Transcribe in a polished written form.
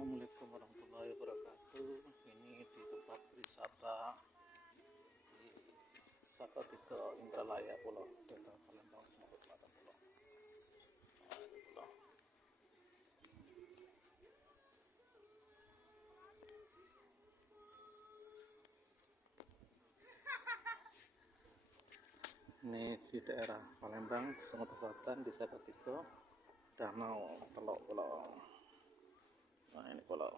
Assalamualaikum warahmatullahi wabarakatuh. Ini di tempat wisata di Salatiga Indralaya, Pulau Daerah Palembang, Sumatera Selatan, Pulau. Nah, ini pulau. Ini di daerah Palembang, Sumatera Selatan, di Salatiga, Danau Teluk Pulau. Nah, ini pulau.